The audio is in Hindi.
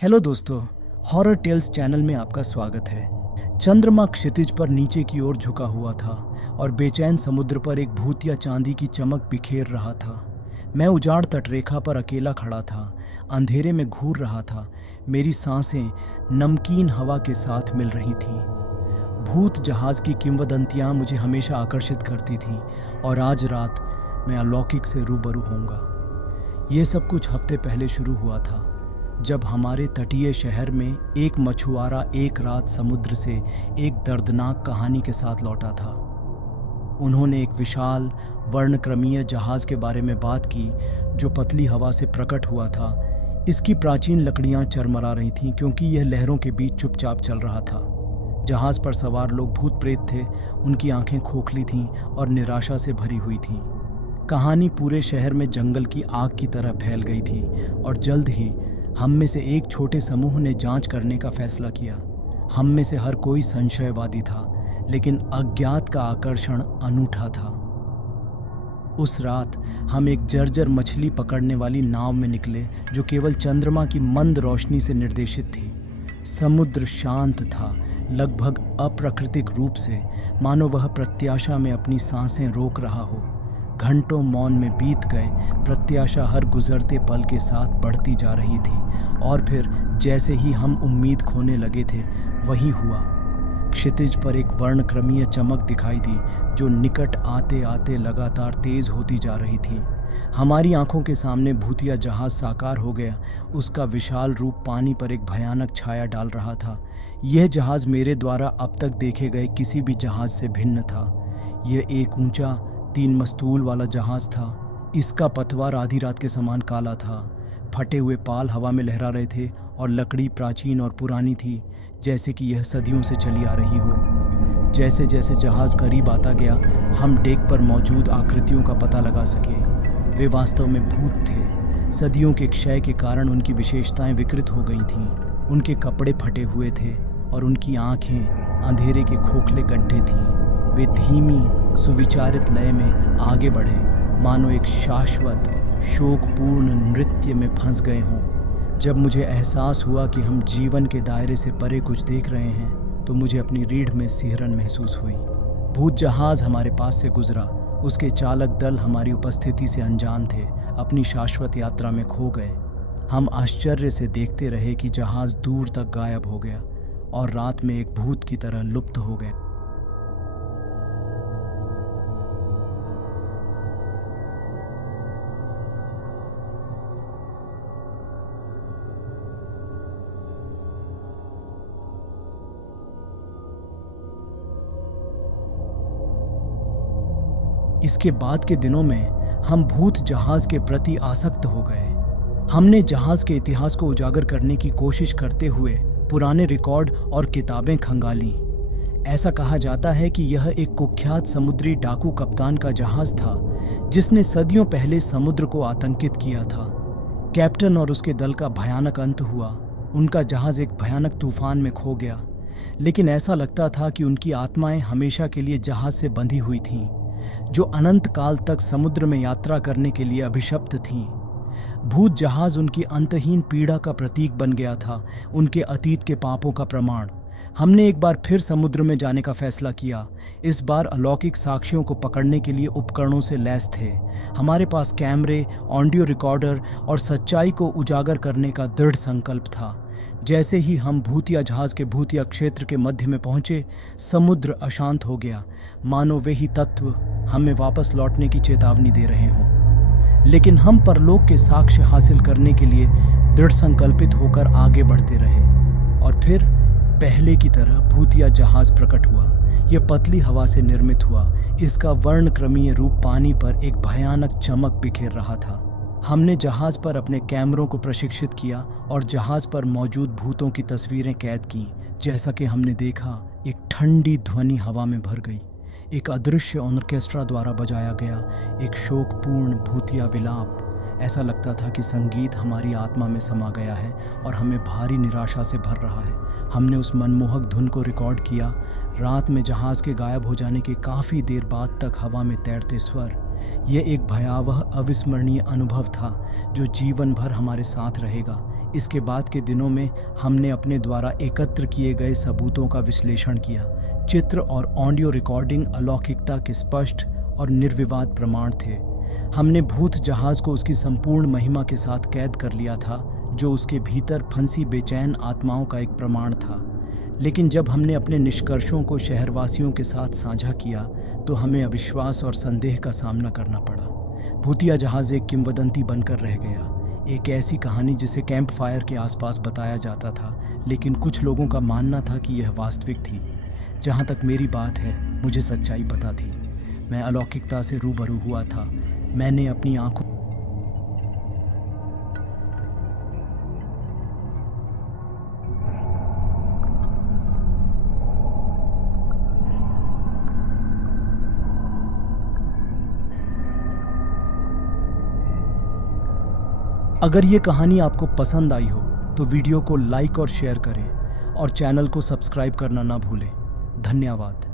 हेलो दोस्तों, हॉरर टेल्स चैनल में आपका स्वागत है। चंद्रमा क्षितिज पर नीचे की ओर झुका हुआ था और बेचैन समुद्र पर एक भूतिया चांदी की चमक बिखेर रहा था। मैं उजाड़ तटरेखा पर अकेला खड़ा था, अंधेरे में घूर रहा था। मेरी सांसें नमकीन हवा के साथ मिल रही थीं। भूत जहाज की किंवदंतियां मुझे हमेशा आकर्षित करती थीं और आज रात मैं अलौकिक से रूबरू होऊंगा। ये सब कुछ हफ्ते पहले शुरू हुआ था, जब हमारे तटीय शहर में एक मछुआरा एक रात समुद्र से एक दर्दनाक कहानी के साथ लौटा था। उन्होंने एक विशाल वर्णक्रमीय जहाज के बारे में बात की जो पतली हवा से प्रकट हुआ था। इसकी प्राचीन लकड़ियां चरमरा रही थीं क्योंकि यह लहरों के बीच चुपचाप चल रहा था। जहाज पर सवार लोग भूत प्रेत थे। उनकी आंखें खोखली थीं और निराशा से भरी हुई थीं। कहानी पूरे शहर में जंगल की आग की तरह फैल गई थी और जल्द ही हम में से एक छोटे समूह ने जांच करने का फैसला किया। हम में से हर कोई संशयवादी था, लेकिन अज्ञात का आकर्षण अनूठा था। उस रात हम एक जर्जर मछली पकड़ने वाली नाव में निकले जो केवल चंद्रमा की मंद रोशनी से निर्देशित थी। समुद्र शांत था, लगभग अप्राकृतिक रूप से, मानो वह प्रत्याशा में अपनी सांसें रोक रहा हो। घंटों मौन में बीत गए। प्रत्याशा हर गुजरते पल के साथ बढ़ती जा रही थी और फिर जैसे ही हम उम्मीद खोने लगे थे, वही हुआ। क्षितिज पर एक वर्णक्रमीय चमक दिखाई दी जो निकट आते आते लगातार तेज होती जा रही थी। हमारी आंखों के सामने भूतिया जहाज साकार हो गया। उसका विशाल रूप पानी पर एक भयानक छाया डाल रहा था। यह जहाज मेरे द्वारा अब तक देखे गए किसी भी जहाज से भिन्न था। यह एक ऊंचा 3 मस्तूल वाला जहाज था। इसका पतवार आधी रात के समान काला था। फटे हुए पाल हवा में लहरा रहे थे और लकड़ी प्राचीन और पुरानी थी, जैसे कि यह सदियों से चली आ रही हो। जैसे जैसे जहाज करीब आता गया, हम डेक पर मौजूद आकृतियों का पता लगा सके। वे वास्तव में भूत थे। सदियों के क्षय के कारण उनकी विशेषताएं विकृत हो गई थीं। उनके कपड़े फटे हुए थे और उनकी आंखें अंधेरे के खोखले गड्ढे थीं। वे धीमी सुविचारित लय में आगे बढ़े, मानो एक शाश्वत शोकपूर्ण नृत्य में फंस गए हों। जब मुझे एहसास हुआ कि हम जीवन के दायरे से परे कुछ देख रहे हैं, तो मुझे अपनी रीढ़ में सिहरन महसूस हुई। भूत जहाज हमारे पास से गुजरा। उसके चालक दल हमारी उपस्थिति से अनजान थे, अपनी शाश्वत यात्रा में खो गए। हम आश्चर्य से देखते रहे कि जहाज दूर तक गायब हो गया और रात में एक भूत की तरह लुप्त हो गया। इसके बाद के दिनों में हम भूत जहाज के प्रति आसक्त हो गए। हमने जहाज के इतिहास को उजागर करने की कोशिश करते हुए पुराने रिकॉर्ड और किताबें खंगाली। ऐसा कहा जाता है कि यह एक कुख्यात समुद्री डाकू कप्तान का जहाज था जिसने सदियों पहले समुद्र को आतंकित किया था। कैप्टन और उसके दल का भयानक अंत हुआ। उनका जहाज एक भयानक तूफान में खो गया, लेकिन ऐसा लगता था कि उनकी आत्माएं हमेशा के लिए जहाज से बंधी हुई थीं, जो अनंत काल तक समुद्र में यात्रा करने के लिए अभिशप्त थीं। भूत जहाज उनकी अंतहीन पीड़ा का प्रतीक बन गया था, उनके अतीत के पापों का प्रमाण। हमने एक बार फिर समुद्र में जाने का फैसला किया। इस बार अलौकिक साक्ष्यों को पकड़ने के लिए उपकरणों से लैस थे। हमारे पास कैमरे, ऑडियो रिकॉर्डर और सच्चाई को उजागर करने का दृढ़ संकल्प था। जैसे ही हम भूतिया जहाज के भूतिया क्षेत्र के मध्य में पहुंचे, समुद्र अशांत हो गया, मानो वे ही तत्व हमें वापस लौटने की चेतावनी दे रहे हों। लेकिन हम परलोक के साक्ष्य हासिल करने के लिए दृढ़ संकल्पित होकर आगे बढ़ते रहे। और फिर पहले की तरह भूतिया जहाज प्रकट हुआ। यह पतली हवा से निर्मित हुआ। इसका वर्णक्रमीय रूप पानी पर एक भयानक चमक बिखेर रहा था। हमने जहाज पर अपने कैमरों को प्रशिक्षित किया और जहाज पर मौजूद भूतों की तस्वीरें कैद की। जैसा कि हमने देखा, एक ठंडी ध्वनि हवा में भर गई। एक अदृश्य ऑर्केस्ट्रा द्वारा बजाया गया एक शोकपूर्ण भूतिया विलाप। ऐसा लगता था कि संगीत हमारी आत्मा में समा गया है और हमें भारी निराशा से भर रहा है। हमने उस मनमोहक धुन को रिकॉर्ड किया। रात में जहाज के गायब हो जाने के काफ़ी देर बाद तक हवा में तैरते स्वर। यह एक भयावह अविस्मरणीय अनुभव था जो जीवन भर हमारे साथ रहेगा। इसके बाद के दिनों में हमने अपने द्वारा एकत्र किए गए सबूतों का विश्लेषण किया। चित्र और ऑडियो रिकॉर्डिंग अलौकिकता के स्पष्ट और निर्विवाद प्रमाण थे। हमने भूत जहाज को उसकी संपूर्ण महिमा के साथ कैद कर लिया था, जो उसके भीतर फंसी बेचैन आत्माओं का एक प्रमाण था। लेकिन जब हमने अपने निष्कर्षों को शहरवासियों के साथ साझा किया तो हमें अविश्वास और संदेह का सामना करना पड़ा। भूतिया जहाज एक किंवदंती बनकर रह गया, एक ऐसी कहानी जिसे कैंप फायर के आसपास बताया जाता था, लेकिन कुछ लोगों का मानना था कि यह वास्तविक थी। जहाँ तक मेरी बात है, मुझे सच्चाई पता थी। मैं अलौकिकता से रूबरू हुआ था। मैंने अपनी आंखों अगर ये कहानी आपको पसंद आई हो तो वीडियो को लाइक और शेयर करें और चैनल को सब्सक्राइब करना ना भूलें। धन्यवाद।